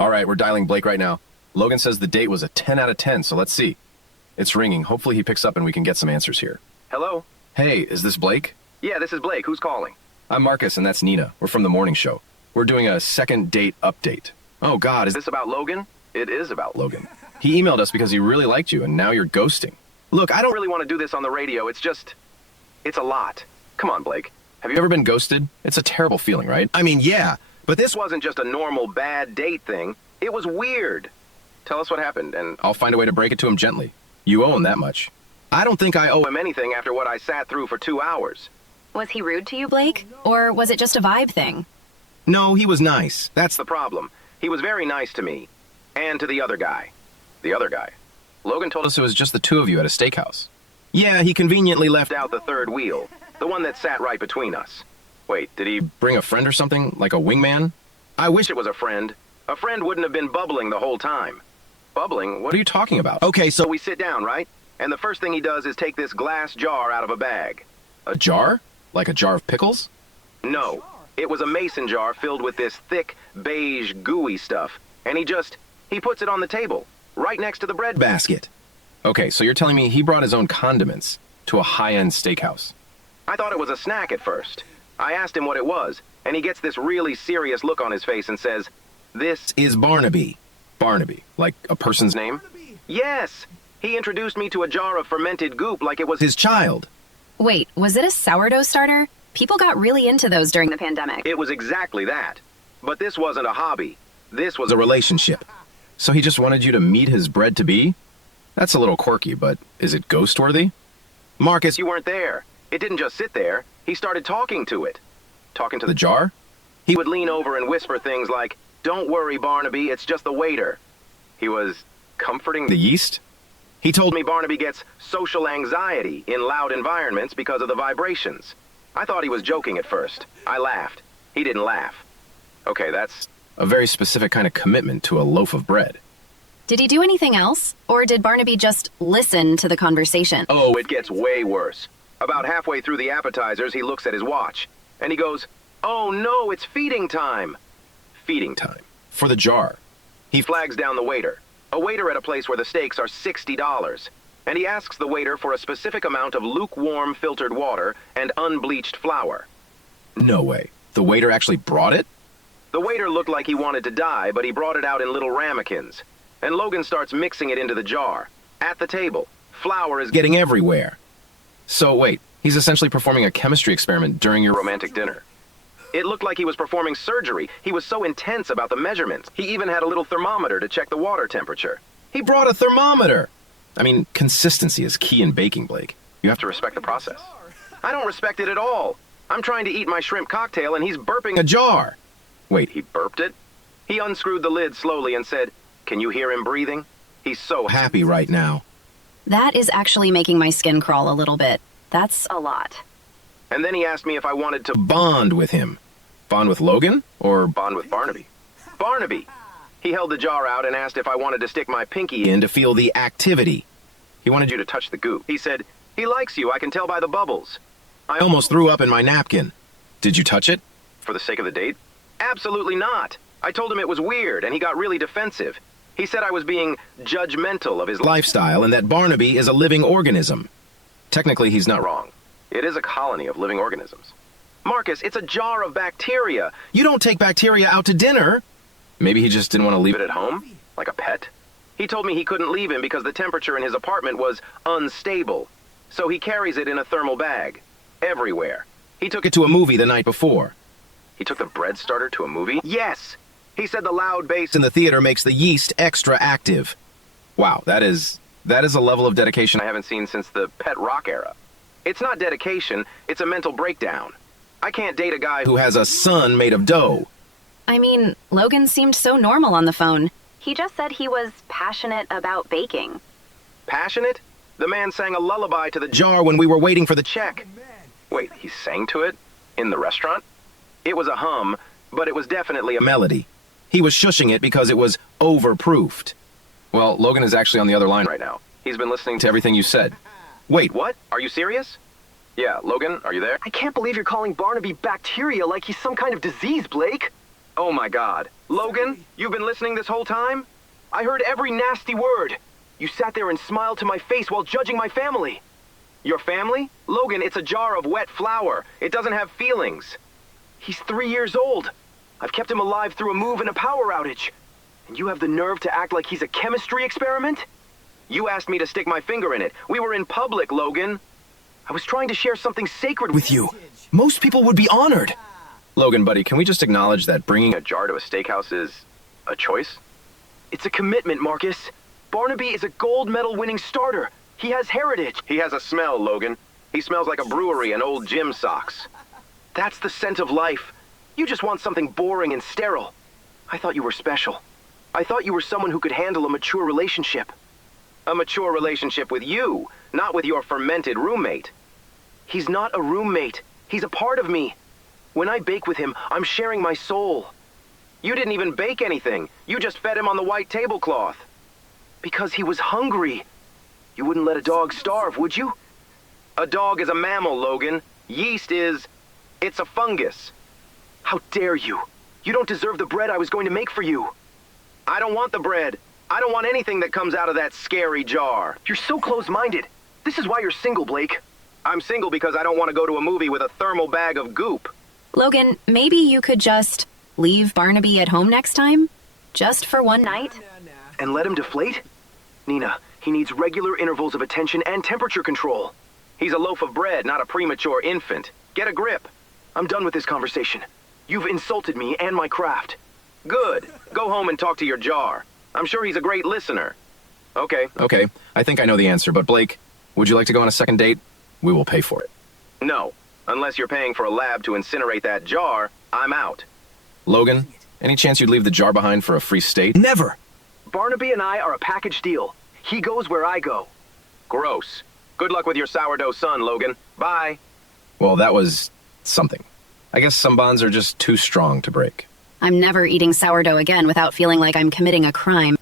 All right, we're dialing Blake right now. Logan says the date was a 10 out of 10, so let's see. It's ringing. Hopefully he picks up and we can get some answers here. Hello? Hey, is this Blake? Yeah, this is Blake. Who's calling? I'm Marcus, and that's Nina. We're from the morning show. We're doing a second date update. Oh, God, Is this about Logan? It is about Logan. Logan? He emailed us because he really liked you, and now you're ghosting. Look, I don't really want to do this on the radio. It's a lot. Come on, Blake. Have you ever been ghosted? It's a terrible feeling, right? I mean, yeah, but This wasn't just a normal bad date thing. It was weird. Tell us what happened, and I'll find a way to break it to him gently. You owe him that much. I don't think I owe owe him anything after what I sat through for 2 hours. Was he rude to you, Blake? Or was it just a vibe thing? No, he was nice. That's the problem. He was very nice to me. And to the other guy. The other guy. Logan told us It was just the two of you at a steakhouse. Yeah, he conveniently left out the third wheel. The one that sat right between us. Wait, did he... Bring a friend or something? Like a wingman? I wish it was a friend. A friend wouldn't have been bubbling the whole time. Bubbling? What are you talking about? Okay, So so we sit down, right? And the first thing he does is take this glass jar out of a bag. A jar? Like a jar of pickles? No. It was a mason jar filled with this thick, beige, gooey stuff. And he puts it on the table, right next to the bread bag. basket. Okay, so you're telling me he brought his own condiments to a high-end steakhouse. I thought it was a snack at first. I asked him what it was, and he gets this really serious look on his face and says, "This Is Barnaby. Barnaby, like a person's name? Yes! He introduced me to a jar of fermented goop like it was His child. Wait, was it a sourdough starter? People got really into those during the pandemic. It was exactly that. But this wasn't a hobby. This was Was a relationship. So he just wanted you to meet his bread-to-be? That's a little quirky, but is it ghost-worthy? Marcus, You weren't there. It didn't just sit there. He started talking to it. Talking to The the... jar? He would lean over and whisper things like, "Don't worry, Barnaby, it's just the waiter." He was comforting The yeast? he told told me me Barnaby gets social anxiety in loud environments because of the vibrations. I thought he was joking at first. I laughed. He didn't laugh. Okay, that's... A very specific kind of commitment to a loaf of bread. Did he do anything else? Or did Barnaby just listen to the conversation? Oh, it gets way worse. About halfway through the appetizers, he looks at his watch. And he goes, "Oh no, it's feeding time." Feeding time. For the jar. He flags down the waiter. A waiter at a place where the steaks are $60. And he asks the waiter for a specific amount of lukewarm filtered water and unbleached flour. No way. The waiter actually brought it? The waiter looked like he wanted to die, but he brought it out in little ramekins. And Logan starts mixing it into the jar. At the table. Flour is getting everywhere. So wait, he's essentially performing a chemistry experiment during your romantic dinner. It looked like he was performing surgery. He was so intense about the measurements. He even had a little thermometer to check the water temperature. He brought a thermometer. I mean, consistency is key in baking, Blake. You have To respect the process. I don't respect it at all. I'm trying to eat my shrimp cocktail and he's burping A jar. Wait, He burped it? He unscrewed the lid slowly and said, "Can you hear him breathing? He's so happy." Happy right now. That is actually making my skin crawl a little bit. That's a lot. And then he asked me if I wanted to Bond with him. bond with Logan? Or bond with Barnaby. Barnaby! He held the jar out and asked if I wanted to stick my pinky in. In to feel the activity. He wanted you to touch the goop. He said, "He likes you, I can tell by the bubbles." I almost threw up in my napkin. did you touch it? For the sake of the date? Absolutely not. I told him it was weird, and he got really defensive. He said I was being judgmental of his life. Lifestyle and that Barnaby is a living organism. Technically, he's not wrong. Wrong. It is a colony of living organisms. Marcus, it's a jar of bacteria. You don't take bacteria out to dinner. Maybe he just didn't want to leave Leave it it. at home? Like a pet? He told me he couldn't leave him because the temperature in his apartment was unstable. So he carries it in a thermal bag. Everywhere. He took Took it to a movie the night before. He took the bread starter to a movie? Yes! He said the loud bass In the theater makes the yeast extra active. Wow, that is a level of dedication I haven't seen since the pet rock era. It's not dedication, it's a mental breakdown. I can't date a guy Who has a son made of dough. I mean, Logan seemed so normal on the phone. He just said he was passionate about baking. passionate? The man sang a lullaby to the Jar when we were waiting for the check. Wait, he sang to it? In the restaurant? It was a hum, but it was definitely a melody. He was shushing it because it was overproofed. Well, Logan is actually on the other line right now. He's been listening to to... everything you said. Wait, What? Are you serious? Yeah, Logan, are you there? I can't believe you're calling Barnaby bacteria like he's some kind of disease, Blake. Oh my God. Logan, you've been listening this whole time? I heard every nasty word. You sat there and smiled to my face while judging my family. Your family? Logan, it's a jar of wet flour. It doesn't have feelings. He's 3 years old. I've kept him alive through a move and a power outage. And you have the nerve to act like he's a chemistry experiment? You asked me to stick my finger in it. We were in public, Logan. I was trying to share something sacred with you. Most people would be honored. Logan, buddy, can we just acknowledge that bringing A jar to a steakhouse is a choice? It's a commitment, Marcus. Barnaby is a gold medal winning starter. He has heritage. He has a smell, Logan. He smells like a brewery and old gym socks. That's the scent of life. You just want something boring and sterile. I thought you were special. I thought you were someone who could handle a mature relationship. A mature relationship with you, not with your fermented roommate. He's not a roommate. He's a part of me. When I bake with him, I'm sharing my soul. You didn't even bake anything. You just fed him on the white tablecloth. Because he was hungry. You wouldn't let a dog starve, would you? A dog is a mammal, Logan. Yeast is... it's a fungus. How dare you? You don't deserve the bread I was going to make for you. I don't want the bread. I don't want anything that comes out of that scary jar. You're so close-minded. This is why you're single, Blake. I'm single because I don't want to go to a movie with a thermal bag of goop. Logan, maybe you could just leave Barnaby at home next time? Just for one night? And let him deflate? Nina, he needs regular intervals of attention and temperature control. He's a loaf of bread, not a premature infant. Get a grip. I'm done with this conversation. You've insulted me and my craft. Good. Go home and talk to your jar. I'm sure he's a great listener. Okay. Okay, I think I know the answer, but Blake, would you like to go on a second date? We will pay for it. No. Unless you're paying for a lab to incinerate that jar, I'm out. Logan, any chance you'd leave the jar behind for a free steak? Never! Barnaby and I are a package deal. He goes where I go. Gross. Good luck with your sourdough son, Logan. Bye. Well, that was something. I guess some bonds are just too strong to break. I'm never eating sourdough again without feeling like I'm committing a crime.